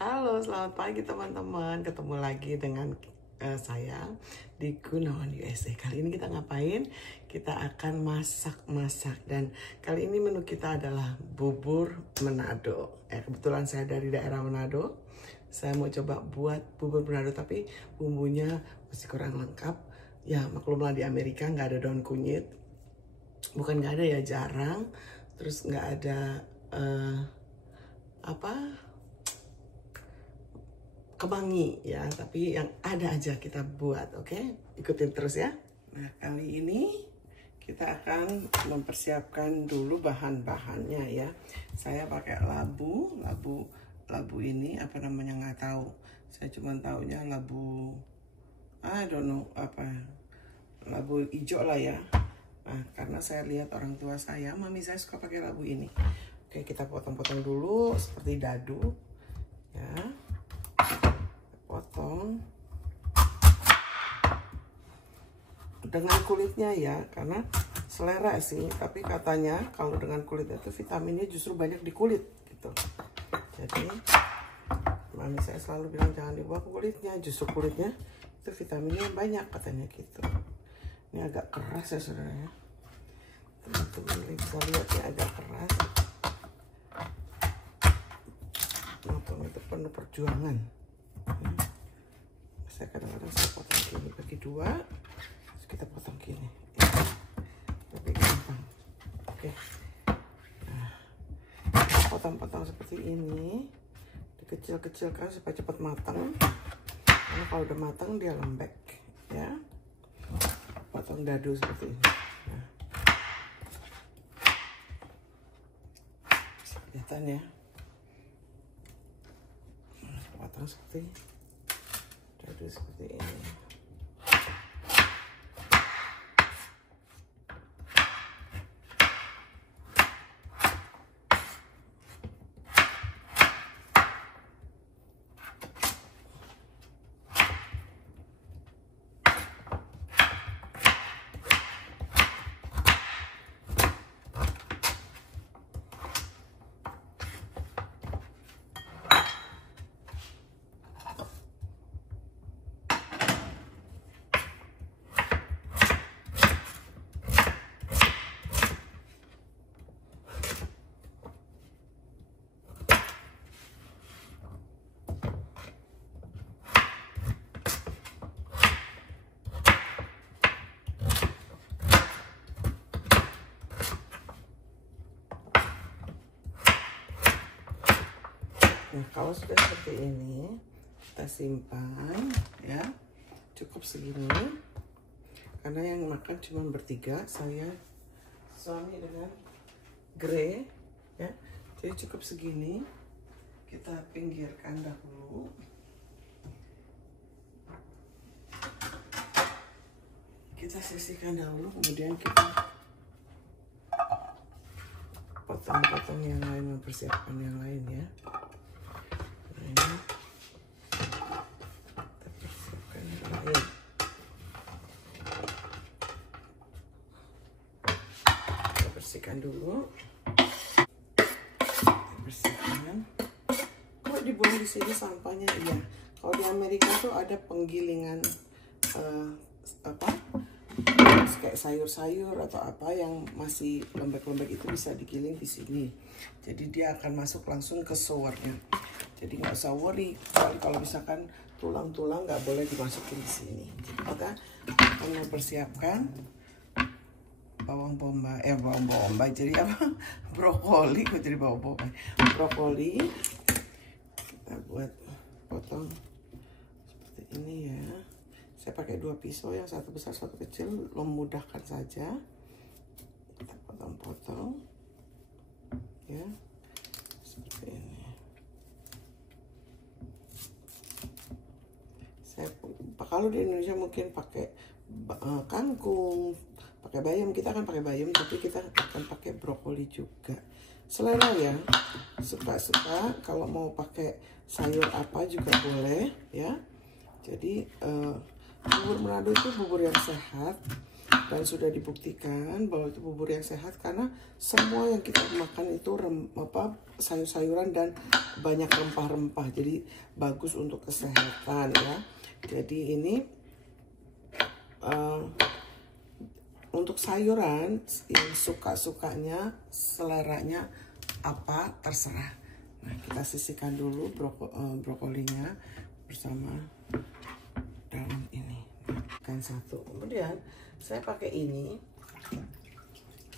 Halo, selamat pagi teman-teman. Ketemu lagi dengan saya di Gunawan USA. Kali ini kita ngapain? Kita akan masak-masak dan kali ini menu kita adalah bubur Manado. Kebetulan saya dari daerah Manado. Saya mau coba buat bubur Manado tapi bumbunya masih kurang lengkap. Ya maklumlah di Amerika nggak ada daun kunyit. Bukan nggak ada ya, jarang. Terus nggak ada kemangi ya, tapi yang ada aja kita buat, oke? Ikutin terus ya. Nah, kali ini kita akan mempersiapkan dulu bahan-bahannya ya. Saya pakai labu ini apa namanya nggak tahu. Saya cuma taunya labu, I don't know apa, labu hijau lah ya. Nah, karena saya lihat orang tua saya, mami saya suka pakai labu ini. Oke, kita potong-potong dulu seperti dadu ya. Potong dengan kulitnya ya, karena selera sih, tapi katanya kalau dengan kulit itu vitaminnya justru banyak di kulit gitu. Jadi mami saya selalu bilang jangan dibuang kulitnya, justru kulitnya itu vitaminnya banyak katanya gitu. Ini agak keras ya saudara ya, teman-teman bisa lihatnya agak keras. Potong itu penuh perjuangan. Saya kadang-kadang saya potong gini bagi dua, terus kita potong gini ya. Lebih gampang. Oke, nah, potong-potong seperti ini, dikecil-kecilkan supaya cepat matang, karena kalau udah matang dia lembek ya. Potong dadu seperti ini nah. Kelihatan ya, potong seperti dadu seperti ini. Nah, kalau sudah seperti ini, kita simpan ya, cukup segini. Karena yang makan cuma bertiga, saya, suami dengan Grey ya. Jadi cukup segini, kita pinggirkan dahulu. Kita sisihkan dahulu, kemudian kita potong-potong yang lain, mempersiapkan yang lain ya. Kita persiapkan yang lain. Kita bersihkan dulu. Kita bersihkan. Kok dibuang di sini sampahnya? Iya. Kalau di Amerika tuh ada penggilingan kayak sayur-sayur atau apa yang masih lembek-lembek itu bisa digiling di sini. Jadi dia akan masuk langsung ke showernya. Jadi nggak usah worry kalau misalkan tulang-tulang nggak boleh dimasukin di sini. Jadi kita akan mempersiapkan bawang bombay. Jadi apa? Brokoli. Kok jadi bawang bombay? Brokoli. Kita buat potong seperti ini ya. Saya pakai dua pisau, yang satu besar satu kecil, memudahkan saja. Kita potong-potong ya seperti ini. Kalau di Indonesia mungkin pakai kangkung, pakai bayam. Kita akan pakai bayam, tapi kita akan pakai brokoli juga. Selera ya, suka-suka. Kalau mau pakai sayur apa juga boleh ya. Jadi bubur Manado itu bubur yang sehat, Dan sudah dibuktikan bahwa itu bubur yang sehat karena semua yang kita makan itu sayur-sayuran dan banyak rempah-rempah. Jadi bagus untuk kesehatan ya. Jadi ini untuk sayuran yang suka-sukanya, seleranya apa terserah. Nah, kita sisihkan dulu brokolinya bersama daun ini. Kan satu. Kemudian saya pakai ini.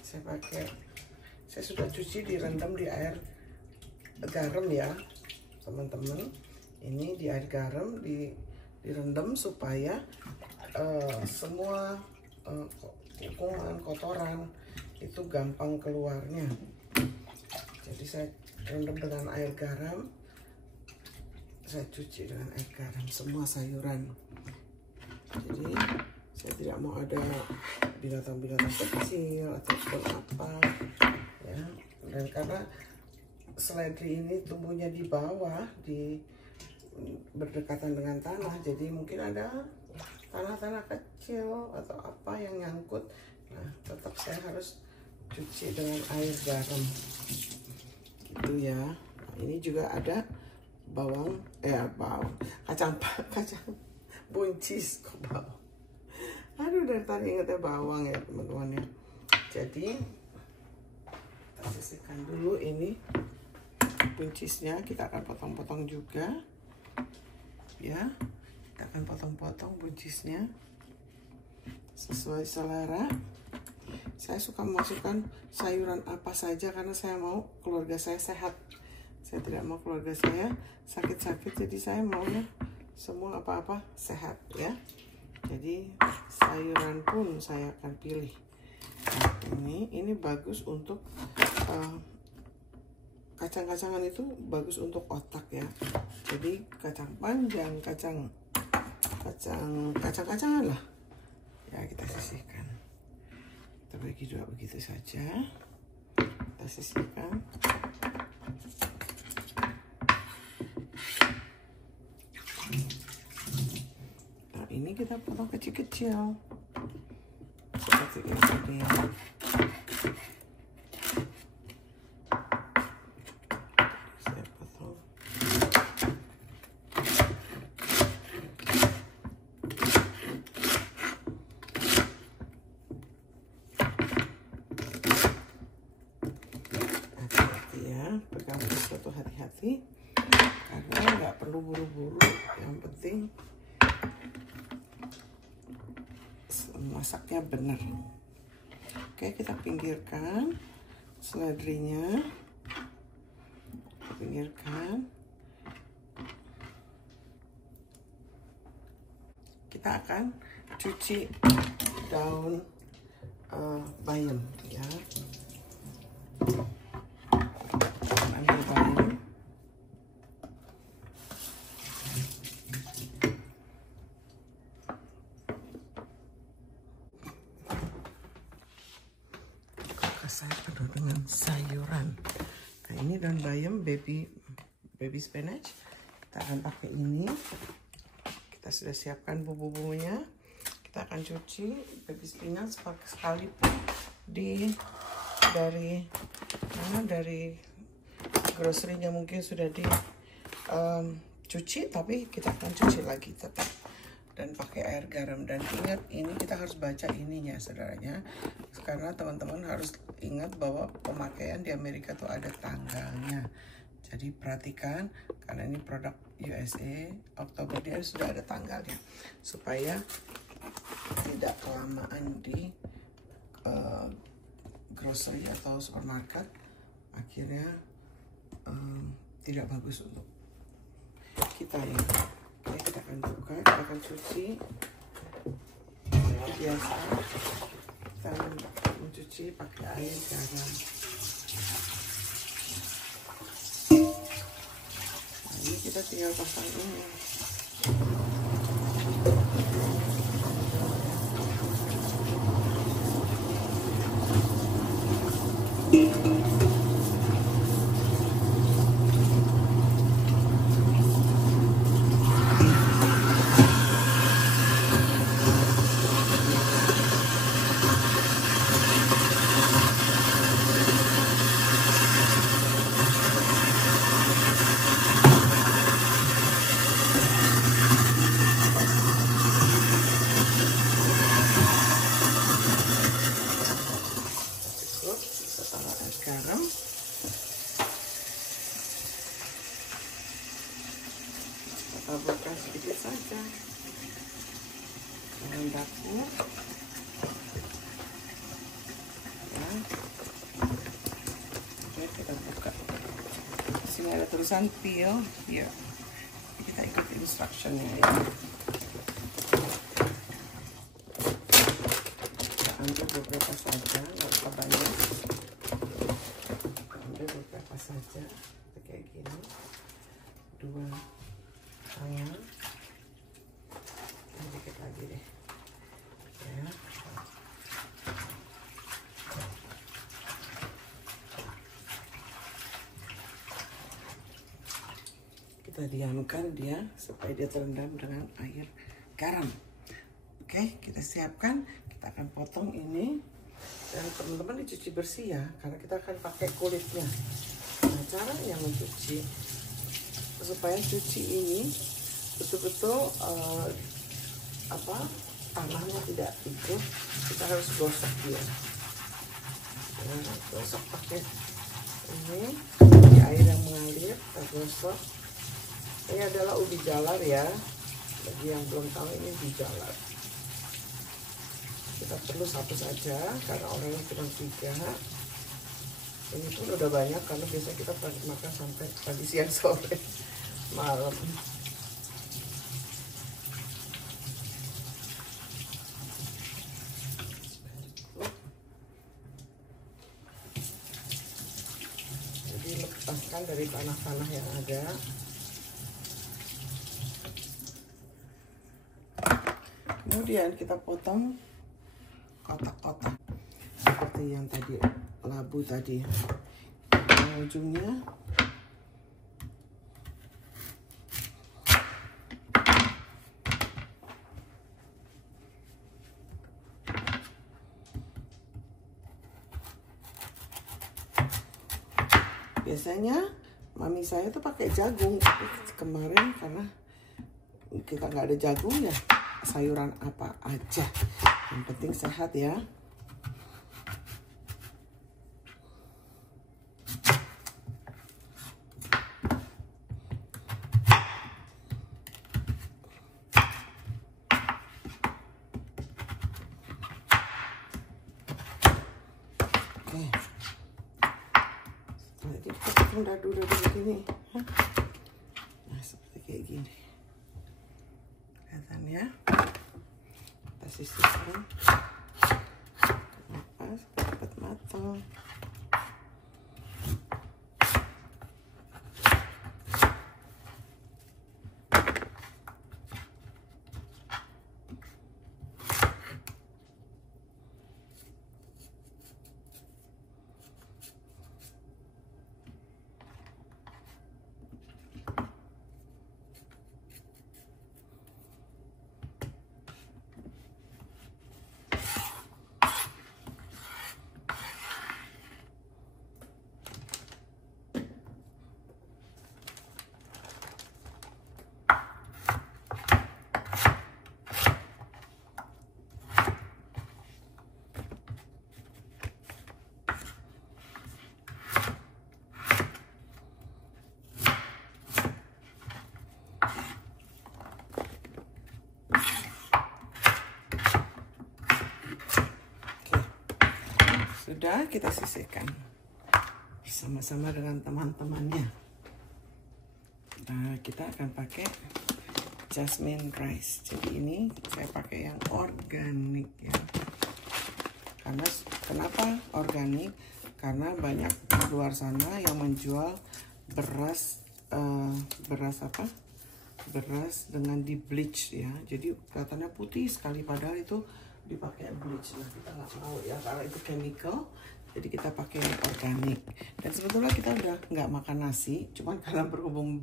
Saya sudah cuci, direndam di air garam ya, teman-teman. Ini di air garam direndam supaya semua kukungan, kotoran itu gampang keluarnya. Jadi saya rendam dengan air garam, saya cuci dengan air garam semua sayuran. Jadi saya tidak mau ada binatang-binatang kecil ataupun apa ya. Dan karena seledri ini tumbuhnya di bawah, berdekatan dengan tanah, jadi mungkin ada tanah-tanah kecil atau apa yang nyangkut. Nah, tetap saya harus cuci dengan air garam gitu ya. Nah, ini juga ada kacang buncis, kok bawang. Aduh, dari tadi ingetnya bawang ya teman-teman ya. Jadi kita sisihkan dulu ini buncisnya, kita akan potong-potong juga ya. Kita akan potong-potong buncisnya sesuai selera. Saya suka memasukkan sayuran apa saja karena saya mau keluarga saya sehat. Saya tidak mau keluarga saya sakit-sakit, jadi saya maunya semua apa-apa sehat ya. Jadi sayuran pun saya akan pilih. Nah, ini bagus untuk kacang-kacangan, itu bagus untuk otak ya. Jadi kacang panjang, kacang-kacangan lah ya, kita sisihkan. Kita bagi dua begitu saja. Kita sisihkan. Nah, ini kita potong kecil-kecil seperti ini tadi. Saya potong. Hati-hati ya, pegang sesuatu hati-hati karena nggak perlu buru-buru. Yang penting masaknya benar. Oke, kita pinggirkan seledrinya. Pinggirkan. Kita akan cuci daun bayam ya. Ambil bayam. Saya penuh dengan sayuran. Nah, ini daun bayam baby spinach. Kita akan pakai ini. Kita sudah siapkan bumbu-bumbunya. Kita akan cuci baby spinach sekalipun dari grocery-nya mungkin sudah dicuci, tapi kita akan cuci lagi tetap dan pakai air garam. Dan ingat, ini kita harus baca ininya saudaranya, karena teman-teman harus ingat bahwa pemakaian di Amerika tuh ada tanggalnya. Jadi perhatikan, karena ini produk USA, Oktober, dia sudah ada tanggalnya supaya tidak kelamaan di grocery atau supermarket, akhirnya tidak bagus untuk kita ya. Oke, kita akan buka, kita akan cuci. Biasa kita mencuci pakai air garam. Nah, ini kita tinggal pasang ini. taburkan sedikit saja dalam dapur ya. Oke, kita buka. Sini ada tulisan peel ya, kita ikut instructionnya ya. Kita ambil beberapa saja, nggak usah banyak, ambil beberapa saja kayak gini, 2 tangan, sedikit lagi deh ya. Kita diamkan dia supaya dia terendam dengan air garam. Oke, kita siapkan, kita akan potong ini, dan teman-teman dicuci bersih ya, karena kita akan pakai kulitnya. Nah, caranya mencuci supaya cuci ini betul-betul tanahnya tidak ikut, kita harus gosok dia. Nah, gosok pakai ini di air yang mengalir, kita gosok. Ini adalah ubi jalar ya, bagi yang belum tahu ini ubi jalar. Kita perlu 1 saja karena orangnya cuma 3. Ini pun udah banyak karena biasanya kita makan sampai pagi, siang, sore, malam. Jadi lepaskan dari tanah-tanah yang ada. Kemudian kita potong kotak-kotak seperti yang tadi, labu tadi. Yang ujungnya biasanya mami saya tuh pakai jagung, tapi kemarin karena kita nggak ada jagung ya, sayuran apa aja, yang penting sehat ya. Oke, jadi kita potong dadu-dadu begini. Nah, seperti kayak gini. Kelihatan ya, kita sisihkan kenapa cepat matang. Sudah, kita sisihkan bersama-sama dengan teman-temannya. Nah, kita akan pakai jasmine rice. Jadi ini saya pakai yang organik ya. Karena kenapa organik? Karena banyak di luar sana yang menjual beras beras dengan di bleach ya. Jadi kelihatannya putih sekali padahal itu dipakai bleach. Nah, kita nggak mau ya karena itu chemical, jadi kita pakai organik. Dan sebetulnya kita udah nggak makan nasi, cuman karena berhubung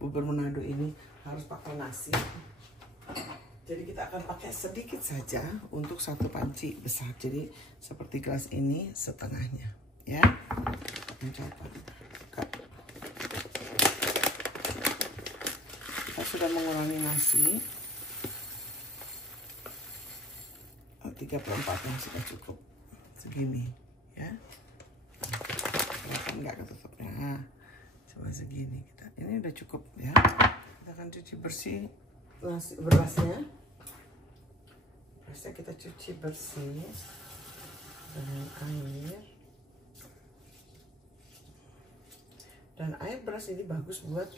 bubur Manado ini harus pakai nasi, jadi kita akan pakai sedikit saja untuk 1 panci besar. Jadi seperti gelas ini setengahnya ya. Mencoba kita sudah mengurangi nasi 34 yang sudah cukup segini ya. Kelihatan nggak ketutupnya? Nah, cuma segini kita. Ini udah cukup ya. Kita akan cuci bersih berasnya. Berasnya kita cuci bersih dengan air. Dan air beras ini bagus buat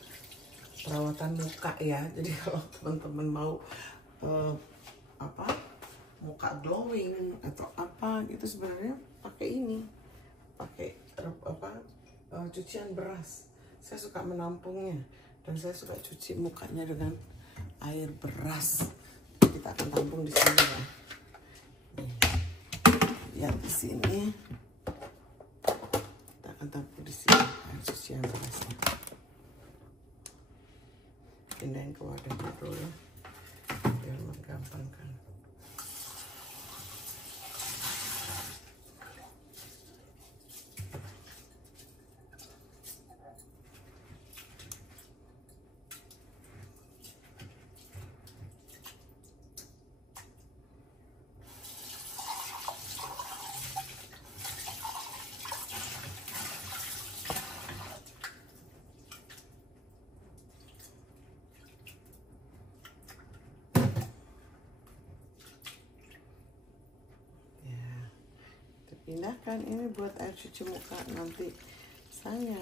perawatan muka ya. Jadi kalau teman-teman mau muka glowing atau apa gitu, sebenarnya pakai ini, pakai cucian beras. Saya suka menampungnya dan saya suka cuci mukanya dengan air beras. Kita akan tampung di sini ya. Lihat di sini. Kita akan tampung di sini air cucian berasnya. Pindahin ke wadah dulu ya, biar menggampangkan. Pindahkan ini buat air cuci muka nanti saya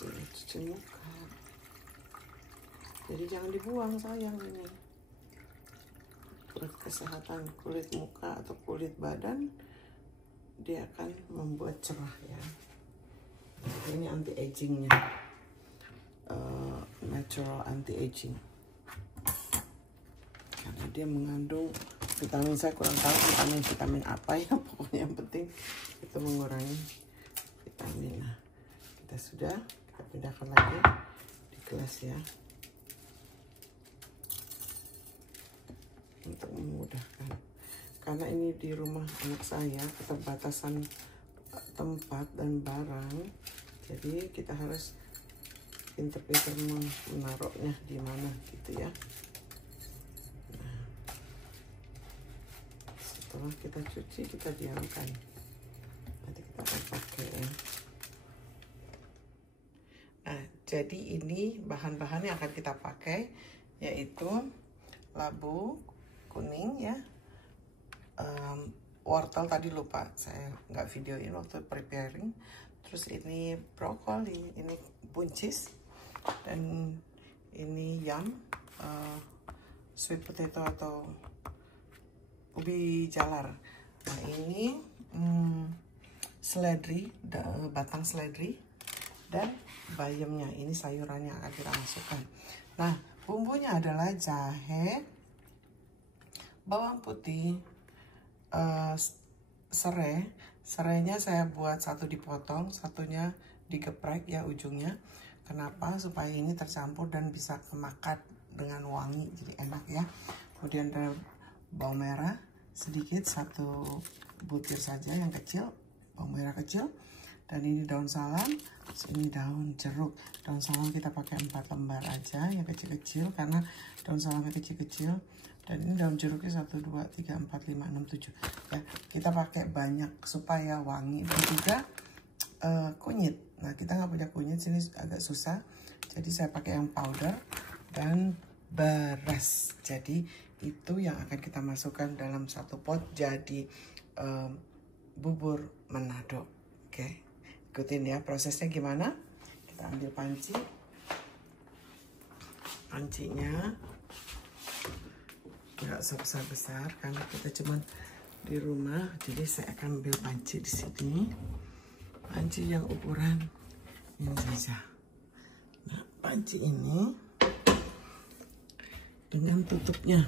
cuci muka, jadi jangan dibuang sayang. Ini buat kesehatan kulit muka atau kulit badan, dia akan membuat cerah ya. Ini anti agingnya, natural anti aging, karena dia mengandung vitamin. Saya kurang tahu vitamin apa ya, pokoknya yang penting itu mengurangi vitamin. Nah, kita sudah, kita pindahkan lagi di gelas ya, untuk memudahkan. Karena ini di rumah anak saya keterbatasan tempat dan barang, jadi kita harus pinter-pinter menaruhnya di mana gitu ya. Setelah kita cuci, kita diamkan. Nanti kita akan pakai ya. Nah, jadi ini bahan-bahan yang akan kita pakai, yaitu labu kuning ya, wortel tadi lupa saya nggak videoin waktu preparing. Terus ini brokoli, ini buncis, dan ini yam, sweet potato atau ubi jalar. Nah, ini seledri, batang seledri, dan bayamnya. Ini sayurannya akan kita masukkan. Nah, bumbunya adalah jahe, bawang putih, serai. Serainya saya buat satu dipotong, satunya digeprek ya ujungnya. Kenapa? Supaya ini tercampur dan bisa kemakan dengan wangi, jadi enak ya. Kemudian ada bawang merah sedikit, satu butir saja yang kecil, bawang merah kecil. Dan ini daun salam, ini daun jeruk. Daun salam kita pakai 4 lembar aja yang kecil-kecil karena daun salamnya kecil-kecil. Dan ini daun jeruknya 1, 2, 3, 4, 5, 6, 7 ya. Kita pakai banyak supaya wangi. Dan juga kunyit. Nah, kita nggak punya kunyit, sini agak susah, jadi saya pakai yang powder dan beras. Jadi itu yang akan kita masukkan dalam satu pot jadi bubur Manado. Oke, ikutin ya prosesnya gimana. Kita ambil panci, pancinya nggak sebesar-besar karena kita cuman di rumah, jadi saya akan ambil panci di sini, panci yang ukuran ini saja. Nah, panci ini dengan tutupnya.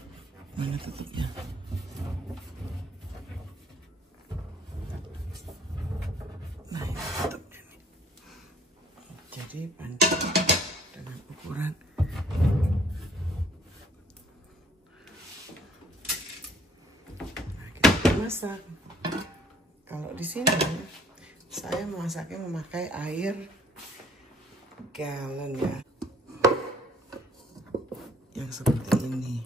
Mana tutupnya? Nah, ini tutupnya nih. Jadi panci dengan ukuran masak. Kalau di sini saya masaknya memakai air galon ya, yang seperti ini,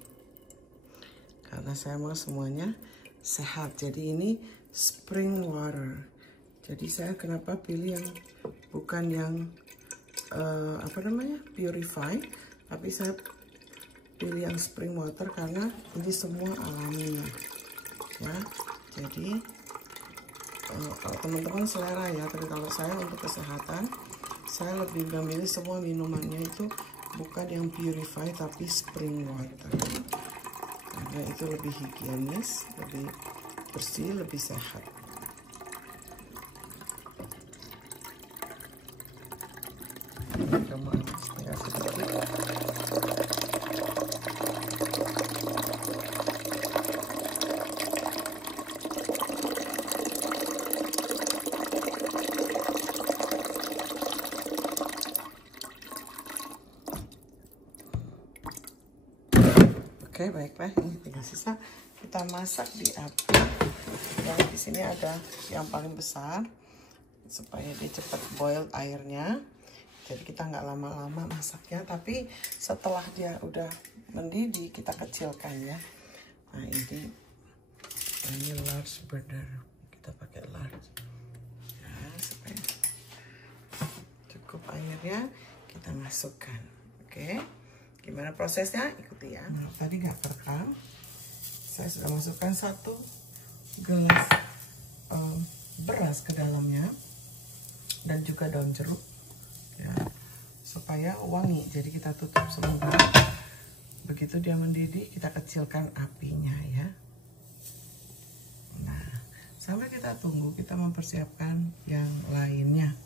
karena saya mau semuanya sehat. Jadi ini spring water. Jadi saya kenapa pilih yang bukan yang apa namanya, purify, tapi saya pilih yang spring water karena ini semua alami ya. Jadi kalau teman-teman selera ya, tapi kalau saya untuk kesehatan saya lebih memilih semua minumannya itu bukan yang purify tapi spring water, karena itu lebih higienis, lebih bersih, lebih sehat. Cuma tinggal sedikit. Oke, baiklah, ini tinggal sisa kita masak di api. Yang di sini ada yang paling besar supaya dia cepat boil airnya. Jadi kita nggak lama-lama masaknya, tapi setelah dia udah mendidih kita kecilkan ya. Nah ini large burner, kita pakai large ya, supaya cukup airnya kita masukkan. Oke. Gimana prosesnya? Ikuti ya. Nah, tadi nggak kerekam. Saya sudah masukkan 1 gelas beras ke dalamnya dan juga daun jeruk ya, supaya wangi. Jadi kita tutup sebentar. Begitu dia mendidih, kita kecilkan apinya ya. Nah, sampai kita tunggu, kita mempersiapkan yang lainnya.